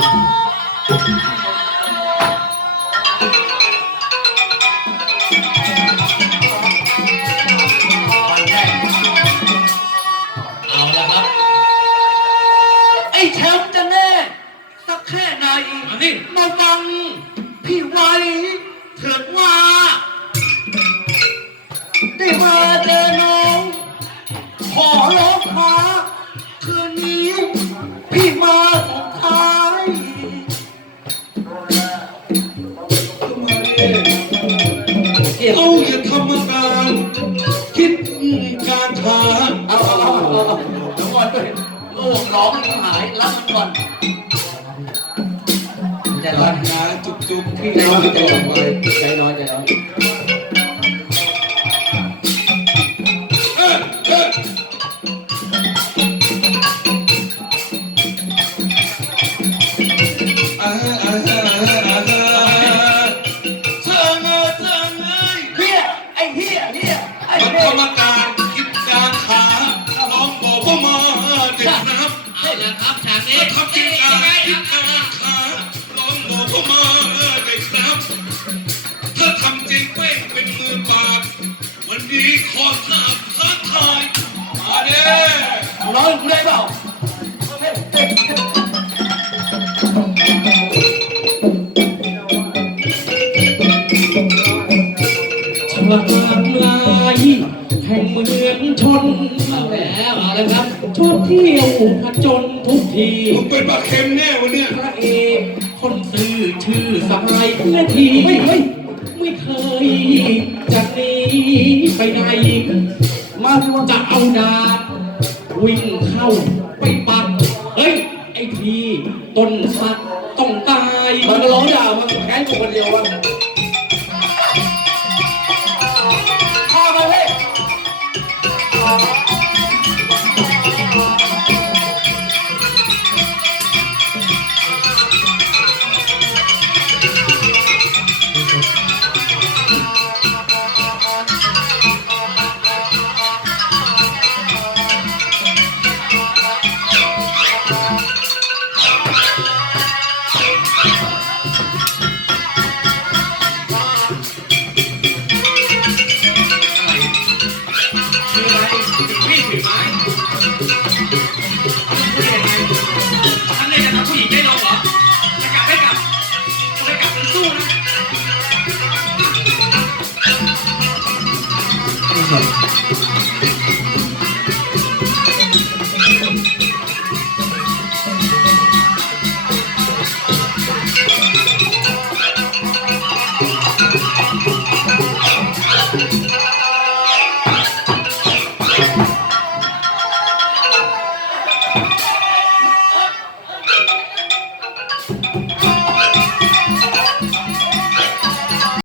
เอไอ้แชมป์จแนสักแค่ไหนมาฟังพี่ไว้เถิดว่า ได้มาเดิน เอาอย่าทำอาการคิดการช้าเอาเอาเอาเอาเอาเดี๋ยวก่อนด้วยโอ้ร้องมันหายรับมันก่อนใจร้อรันกนาจุกจุกที่ใจร้เราอนใจจะร้บออนกไว้ใจร้อนใจร้อน ยเฮียไอ้มันเฮียทำการคิดการขาลองบอกว่ามาเด็กครับเอาละครับฉากนี้ถ้าทำจริงการคิดการขาลองบอกว่ามาเด็กครับถ้าทำจริงเป้งเป็นมือปราบวันนี้ขอทราบท้าทายมาเด้ ร้องกูได้เปล่า ฉลามลายแห่งเมืองชนเอาแล้วเอาแล้วครับชอบเที่ยวผจญทุกที มึงเป็นปลาเค็มแน่วันเนี้ยพระเอกคนซื่อชื่อสหายและทีไม่เคยไม่เคยจะหนีไปไหนมาจะเอาดาบวิ่งเข้าไปปักเฮ้ย ไอ้ทีต้นสักต้องตาย มันก็ร้องด่ามันแค้นกูคนเดียววะ